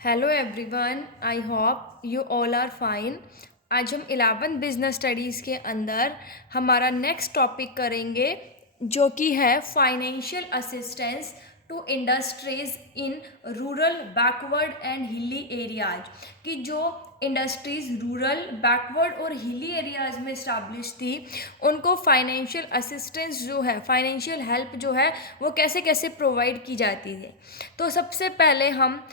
Hello everyone, I hope you all are fine. आज हम 11th business studies के अंदर हमारा नेक्स्ट टॉपिक करेंगे, जो कि है financial assistance to industries in rural backward and hilly areas. कि जो इंडस्ट्रीज़ रूरल बैकवर्ड और हिली एरियाज में इस्टाब्लिश थी, उनको फाइनेंशियल असिस्टेंस जो है, फाइनेंशियल हेल्प जो है, वो कैसे कैसे प्रोवाइड की जाती है। तो सबसे पहले हम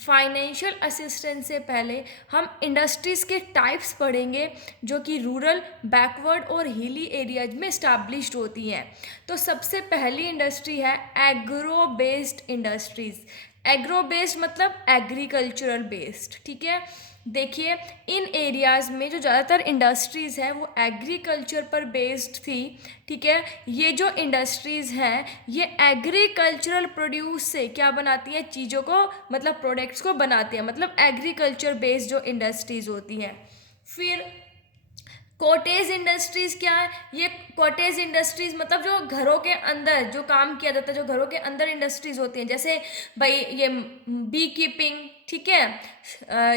फाइनेंशियल असिस्टेंस से पहले हम इंडस्ट्रीज़ के टाइप्स पढ़ेंगे, जो कि रूरल बैकवर्ड और हिली एरियाज में इस्टाब्लिश्ड होती हैं। तो सबसे पहली इंडस्ट्री है agro based industries. Agro based मतलब एग्रीकल्चरल बेस्ड, ठीक है। देखिए, इन एरियाज़ में जो ज़्यादातर इंडस्ट्रीज़ हैं वो एग्रीकल्चर पर बेस्ड थी, ठीक है। ये जो इंडस्ट्रीज़ हैं ये एग्रीकल्चरल प्रोड्यूस से क्या बनाती हैं, चीज़ों को, मतलब प्रोडक्ट्स को बनाती हैं, मतलब एग्रीकल्चर बेस्ड जो इंडस्ट्रीज़ होती हैं। फिर कॉटेज इंडस्ट्रीज़ क्या है? ये कॉटेज इंडस्ट्रीज़ मतलब जो घरों के अंदर जो काम किया जाता है, जो घरों के अंदर इंडस्ट्रीज़ होती हैं, जैसे भाई ये बी कीपिंग, ठीक है,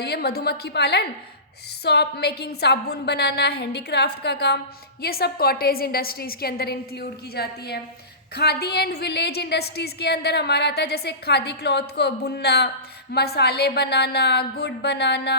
ये मधुमक्खी पालन, शॉप मेकिंग, साबुन बनाना, हैंडीक्राफ्ट का काम, ये सब कॉटेज इंडस्ट्रीज़ के अंदर इंक्लूड की जाती है। खादी एंड विलेज इंडस्ट्रीज़ के अंदर हमारा आता है, जैसे खादी क्लॉथ को बुनना, मसाले बनाना, गुड़ बनाना,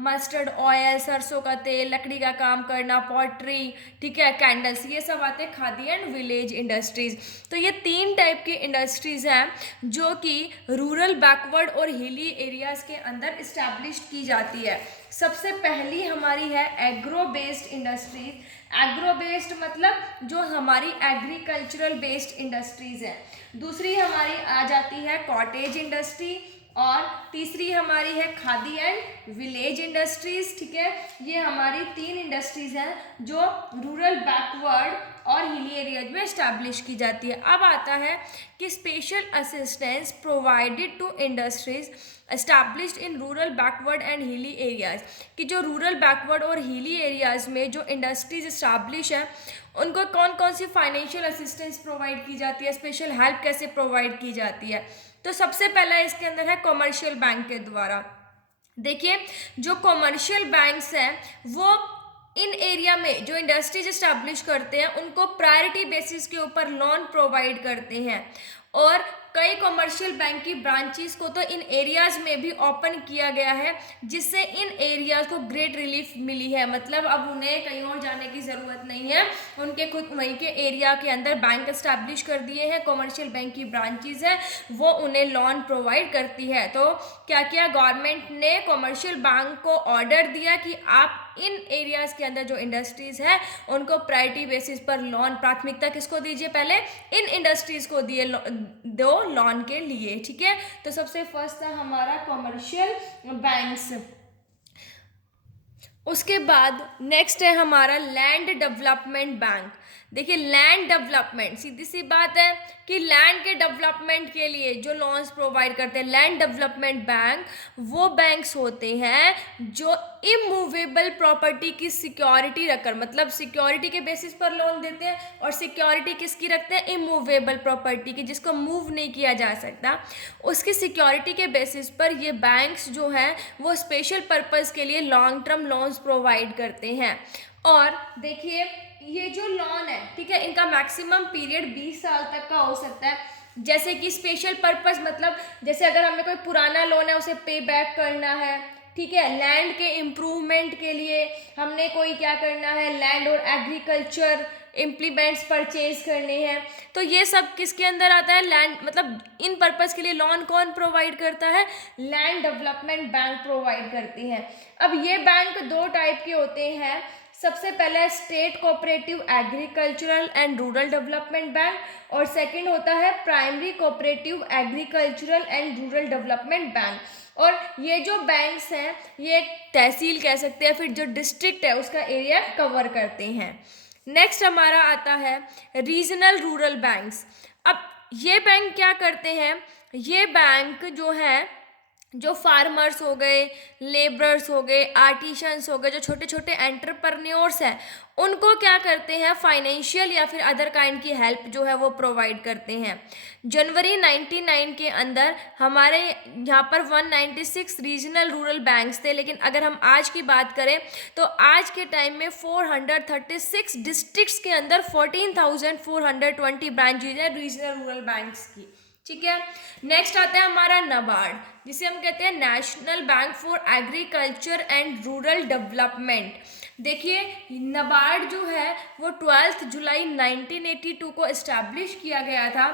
मस्टर्ड ऑयल, सरसों का तेल, लकड़ी का काम करना, पॉटरी, ठीक है, कैंडल्स, ये सब आते हैं खादी एंड विलेज इंडस्ट्रीज़। तो ये 3 टाइप की इंडस्ट्रीज़ हैं जो कि रूरल बैकवर्ड और हिली एरियाज़ के अंदर इस्टेब्लिश की जाती है। सबसे पहली हमारी है agro based industries. Agro based मतलब जो हमारी एग्रीकल्चरल बेस्ड इंडस्ट्रीज है। दूसरी हमारी आ जाती है कॉटेज इंडस्ट्री, और तीसरी हमारी है खादी एंड विलेज इंडस्ट्रीज, ठीक है। ये हमारी 3 इंडस्ट्रीज हैं जो रूरल बैकवर्ड और हिली एरियाज में इस्टेब्लिश की जाती है। अब आता है कि special assistance provided to industries established in rural backward and hilly areas. कि जो रूरल बैकवर्ड और हिली एरियाज में जो इंडस्ट्रीज इस्टैब्लिश है, उनको कौन कौन सी फाइनेंशियल असिस्टेंस प्रोवाइड की जाती है, स्पेशल हेल्प कैसे प्रोवाइड की जाती है। तो सबसे पहला इसके अंदर है कमर्शियल बैंक के द्वारा। देखिए, जो कमर्शियल बैंक्स हैं वो इन एरिया में जो इंडस्ट्रीज इस्टेब्लिश करते हैं उनको प्रायोरिटी बेसिस के ऊपर लोन प्रोवाइड करते हैं, और कई कमर्शियल बैंक की ब्रांचेस को तो इन एरियाज में भी ओपन किया गया है, जिससे इन एरियाज को ग्रेट रिलीफ मिली है। मतलब अब उन्हें कहीं और जाने की ज़रूरत नहीं है, उनके खुद वहीं के एरिया के अंदर बैंक इस्टेब्लिश कर दिए हैं, कमर्शियल बैंक की ब्रांचेस हैं, वो उन्हें लोन प्रोवाइड करती है। तो क्या किया गवर्नमेंट ने, कमर्शियल बैंक को ऑर्डर दिया कि आप इन एरियाज के अंदर जो इंडस्ट्रीज है उनको प्रायोरिटी बेसिस पर लोन, प्राथमिकता किसको दीजिए, पहले इन इंडस्ट्रीज को दिए दो लोन के लिए, ठीक है। तो सबसे फर्स्ट था हमारा कमर्शियल बैंक्स। उसके बाद नेक्स्ट है हमारा लैंड डेवलपमेंट बैंक। देखिए, लैंड डेवलपमेंट, सीधी सी बात है कि लैंड के डेवलपमेंट के लिए जो लोन्स प्रोवाइड करते हैं लैंड डेवलपमेंट बैंक, वो बैंक्स होते हैं जो इमूवेबल प्रॉपर्टी की सिक्योरिटी रखकर, मतलब सिक्योरिटी के बेसिस पर लोन देते हैं, और सिक्योरिटी किसकी रखते हैं, इमूवेबल प्रॉपर्टी की, जिसको मूव नहीं किया जा सकता, उसकी सिक्योरिटी के बेसिस पर ये बैंक्स जो हैं वो स्पेशल पर्पस के लिए लॉन्ग टर्म लोन्स प्रोवाइड करते हैं। और देखिए, ये जो लोन है, ठीक है, इनका मैक्सिमम पीरियड 20 साल तक का हो सकता है। जैसे कि स्पेशल पर्पस मतलब जैसे अगर हमें कोई पुराना लोन है उसे पे बैक करना है, ठीक है, लैंड के इम्प्रूवमेंट के लिए हमने कोई क्या करना है, लैंड और एग्रीकल्चर इम्प्लीमेंट्स परचेज करने हैं, तो ये सब किसके अंदर आता है, लैंड, मतलब इन पर्पस के लिए लोन कौन प्रोवाइड करता है, लैंड डेवलपमेंट बैंक प्रोवाइड करती है। अब ये बैंक 2 टाइप के होते हैं। सबसे पहला है state cooperative agricultural and rural development bank, और सेकंड होता है primary cooperative agricultural and rural development bank. और ये जो बैंक्स हैं ये एक तहसील कह सकते हैं, फिर जो डिस्ट्रिक्ट है उसका एरिया कवर करते हैं। नेक्स्ट हमारा आता है रीजनल रूरल बैंक्स। अब ये बैंक क्या करते हैं, ये बैंक जो है जो फार्मर्स हो गए, लेबरर्स हो गए, आर्टिशंस हो गए, जो छोटे छोटे एंटरप्रेन्योर्स हैं, उनको क्या करते हैं, फाइनेंशियल या फिर अदर काइंड की हेल्प जो है वो प्रोवाइड करते हैं। जनवरी 99 के अंदर हमारे यहाँ पर 196 रीजनल रूरल बैंक्स थे, लेकिन अगर हम आज की बात करें तो आज के टाइम में 436 डिस्ट्रिक्ट्स के अंदर 14,420 ब्रांचेज है रीजनल रूरल बैंक्स की। ठीक है, नेक्स्ट आता है हमारा नाबार्ड, जिसे हम कहते हैं national bank for agriculture and rural development. देखिए, नाबार्ड जो है वो 12 जुलाई 1982 को इस्टेब्लिश किया गया था।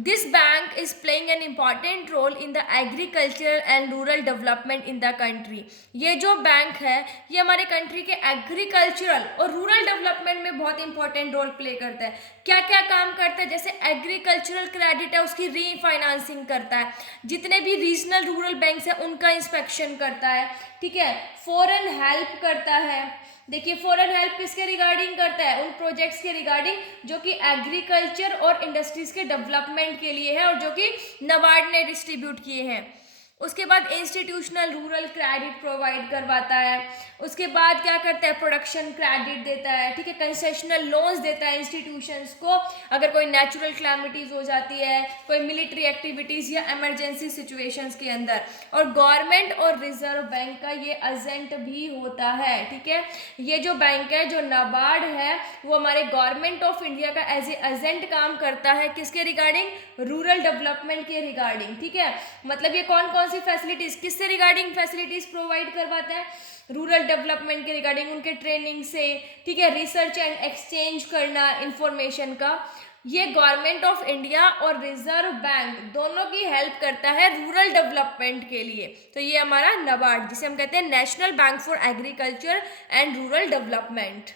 This bank is playing an important role in the agriculture and rural development in the country. ये जो बैंक है ये हमारे कंट्री के एग्रीकल्चरल और रूरल डेवलपमेंट में बहुत इंपॉर्टेंट रोल प्ले करता है। क्या क्या काम करता है, जैसे एग्रीकल्चरल क्रेडिट है उसकी रीफाइनेंसिंग करता है, जितने भी रीजनल रूरल बैंक्स हैं उनका इंस्पेक्शन करता है। ठीक है, फॉरेन हेल्प करता है। देखिए, फॉरेन हेल्प किसके रिगार्डिंग करता है, उन प्रोजेक्ट्स के रिगार्डिंग जो कि एग्रीकल्चर और इंडस्ट्रीज के डेवलपमेंट के लिए है और जो कि नाबार्ड ने डिस्ट्रीब्यूट किए हैं। उसके बाद इंस्टीट्यूशनल रूरल क्रेडिट प्रोवाइड करवाता है। उसके बाद क्या करता है, प्रोडक्शन क्रेडिट देता है। ठीक है, कंसेशनल लोन्स देता है इंस्टीट्यूशंस को, अगर कोई नेचुरल क्लैमिटीज हो जाती है, कोई मिलिट्री एक्टिविटीज़ या इमरजेंसी सिचुएशंस के अंदर। और गवर्नमेंट और रिजर्व बैंक का ये एजेंट भी होता है। ठीक है, ये जो बैंक है, जो नाबार्ड है, वो हमारे गवर्नमेंट ऑफ इंडिया का एज ए एजेंट काम करता है। किसके रिगार्डिंग, रूरल डेवलपमेंट के रिगार्डिंग। ठीक है, मतलब ये कौन कौन सी फैसिलिटीज किससे रिगार्डिंग फैसिलिटीज प्रोवाइड करवाता है, रूरल डेवलपमेंट के रिगार्डिंग, उनके ट्रेनिंग से। ठीक है, रिसर्च एंड एक्सचेंज करना इंफॉर्मेशन का। ये गवर्नमेंट ऑफ इंडिया और रिजर्व बैंक दोनों की हेल्प करता है रूरल डेवलपमेंट के लिए। तो ये हमारा नाबार्ड, जिसे हम कहते हैं national bank for agriculture and rural development.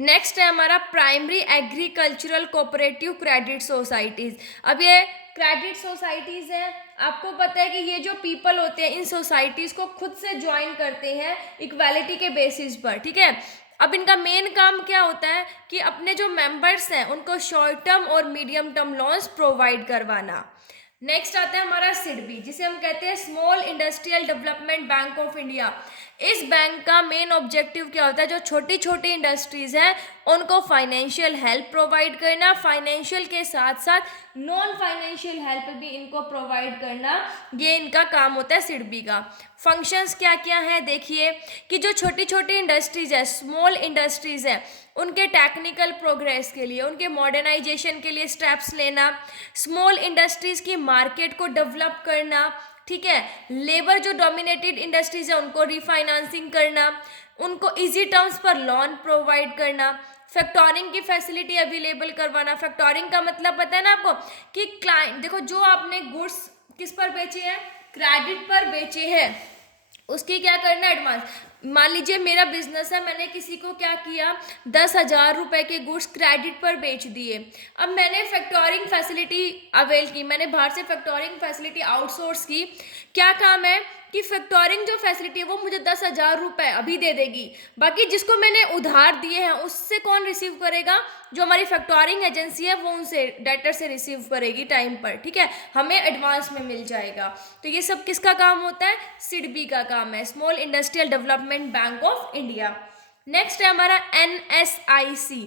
Next है हमारा primary agricultural cooperative credit societies. अब ये क्रेडिट सोसाइटीज हैं, आपको पता है कि ये जो पीपल होते हैं इन सोसाइटीज को खुद से ज्वाइन करते हैं इक्वालिटी के बेसिस पर। ठीक है, अब इनका मेन काम क्या होता है कि अपने जो मेंबर्स हैं उनको शॉर्ट टर्म और मीडियम टर्म लोन्स प्रोवाइड करवाना। नेक्स्ट आता है हमारा सिडबी, जिसे हम कहते हैं small industrial development bank of India. इस बैंक का मेन ऑब्जेक्टिव क्या होता है, जो छोटी छोटी इंडस्ट्रीज हैं उनको फाइनेंशियल हेल्प प्रोवाइड करना, फाइनेंशियल के साथ साथ नॉन फाइनेंशियल हेल्प भी इनको प्रोवाइड करना, ये इनका काम होता है सिडबी का। फंक्शंस क्या क्या है, देखिए कि जो छोटी छोटी इंडस्ट्रीज है, स्मॉल इंडस्ट्रीज है, उनके टेक्निकल प्रोग्रेस के लिए, उनके मॉडर्नाइजेशन के लिए स्टेप्स लेना, स्मॉल इंडस्ट्रीज की मार्केट को डेवलप करना। ठीक है, लेबर जो डोमिनेटेड इंडस्ट्रीज है उनको रिफाइनेंसिंग करना, उनको इजी टर्म्स पर लोन प्रोवाइड करना, फैक्टोरिंग की फैसिलिटी अवेलेबल करवाना। फैक्टोरिंग का मतलब पता है ना आपको कि क्लाइंट, देखो जो आपने गुड्स किस पर बेचे हैं, क्रेडिट पर बेचे हैं, उसकी क्या करना, एडवांस। मान लीजिए मेरा बिजनेस है, मैंने किसी को क्या किया, 10,000 रुपए के गुड्स क्रेडिट पर बेच दिए। अब मैंने फैक्टोरिंग फैसिलिटी अवेल की, मैंने बाहर से फैक्टोरिंग फैसिलिटी आउटसोर्स की। क्या काम है कि फैक्टोरिंग जो फैसिलिटी है वो मुझे 10,000 रुपये अभी दे देगी, बाकी जिसको मैंने उधार दिए हैं उससे कौन रिसीव करेगा, जो हमारी फैक्टोरिंग एजेंसी है वो उनसे डेटर से रिसीव करेगी टाइम पर। ठीक है, हमें एडवांस में मिल जाएगा। तो ये सब किसका काम होता है, सिडबी का काम है, small industrial development bank of India. Next है हमारा NSIC,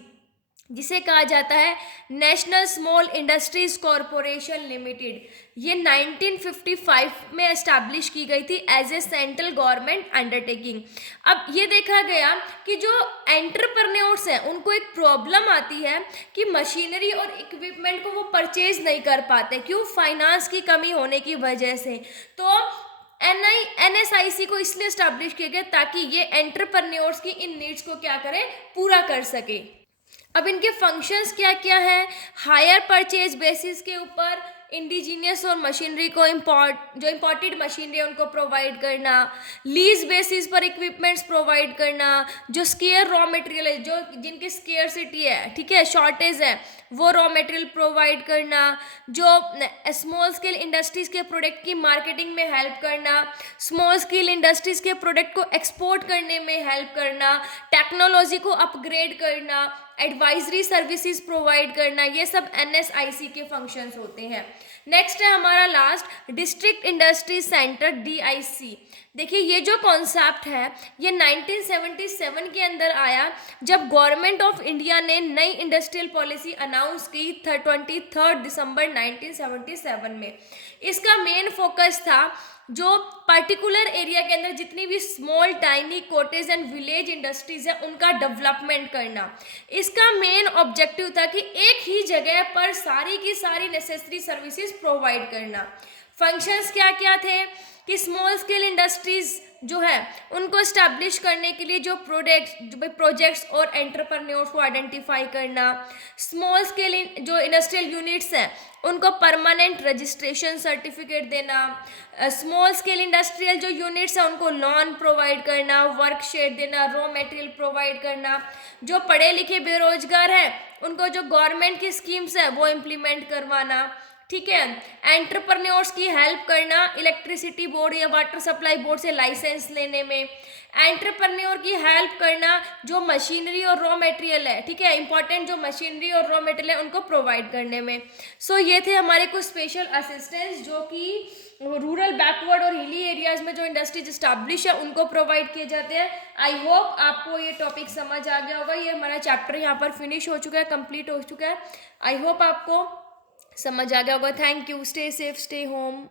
जिसे कहा जाता है national small industries corporation limited. ये 1955 में एस्टैब्लिश की गई थी as a central government undertaking. अब ये देखा गया कि जो एंटरप्रेन्योर्स हैं उनको एक प्रॉब्लम आती है कि मशीनरी और इक्विपमेंट को वो परचेज नहीं कर पाते, क्यों, फाइनेंस की कमी होने की वजह से। तो NSIC को इसलिए एस्टैब्लिश किया गया ताकि ये एंटरप्रेन्योर्स की इन नीड्स को क्या करे, पूरा कर सके। अब इनके फंक्शंस क्या क्या हैं, हायर परचेज बेसिस के ऊपर इंडिजीनियस और मशीनरी को जो इम्पोर्टेड मशीनरी है उनको प्रोवाइड करना, लीज बेसिस पर इक्विपमेंट्स प्रोवाइड करना, जो स्केयर रॉ मटेरियल है, जो जिनकी स्केयरसिटी है, ठीक है, शॉर्टेज है, वो रॉ मटेरियल प्रोवाइड करना, जो स्मॉल स्केल इंडस्ट्रीज के प्रोडक्ट की मार्केटिंग में हेल्प करना, स्मॉल स्केल इंडस्ट्रीज के प्रोडक्ट को एक्सपोर्ट करने में हेल्प करना, टेक्नोलॉजी को अपग्रेड करना, एडवाइजरी सर्विसेज प्रोवाइड करना, ये सब NSIC के फंक्शंस होते हैं। नेक्स्ट है हमारा last district industry centre DIC। देखिए ये जो कॉन्सेप्ट है ये 1977 के अंदर आया, जब गवर्नमेंट ऑफ इंडिया ने नई इंडस्ट्रियल पॉलिसी अनाउंस की 23 दिसंबर 1977 में। इसका मेन फोकस था जो पर्टिकुलर एरिया के अंदर जितनी भी small tiny cottage and village industries है उनका डेवलपमेंट करना। इसका मेन ऑब्जेक्टिव था कि एक ही जगह पर सारी की सारी नेसेसरी सर्विसेज प्रोवाइड करना। फंक्शंस क्या क्या थे कि स्मॉल स्केल इंडस्ट्रीज जो है उनको स्टैब्लिश करने के लिए जो प्रोजेक्ट्स और एंटरप्रेन्योर्स को आइडेंटिफाई करना, स्मॉल स्केल जो इंडस्ट्रियल यूनिट्स हैं उनको परमानेंट रजिस्ट्रेशन सर्टिफिकेट देना, स्मॉल स्केल इंडस्ट्रियल जो यूनिट्स हैं उनको लोन प्रोवाइड करना, वर्क शेड देना, रॉ मटेरियल प्रोवाइड करना, जो पढ़े लिखे बेरोजगार हैं उनको जो गवर्नमेंट की स्कीम्स हैं वो इम्प्लीमेंट करवाना, ठीक है। एंटरप्रेन्योर्स की हेल्प करना इलेक्ट्रिसिटी बोर्ड या वाटर सप्लाई बोर्ड से लाइसेंस लेने में, एंटरप्रेन्योर की हेल्प करना जो मशीनरी और रॉ मटेरियल है, ठीक है, इंपॉर्टेंट जो मशीनरी और रॉ मटेरियल है उनको प्रोवाइड करने में। सो ये थे हमारे कुछ स्पेशल असिस्टेंस जो कि रूरल बैकवर्ड और हिली एरियाज में जो इंडस्ट्रीज स्टैब्लिश है उनको प्रोवाइड किए जाते हैं। आई होप आपको ये टॉपिक समझ आ गया होगा। ये हमारा चैप्टर यहाँ पर फिनिश हो चुका है, कंप्लीट हो चुका है। आई होप आपको समझ आ गया होगा। Thank you. Stay safe, stay home.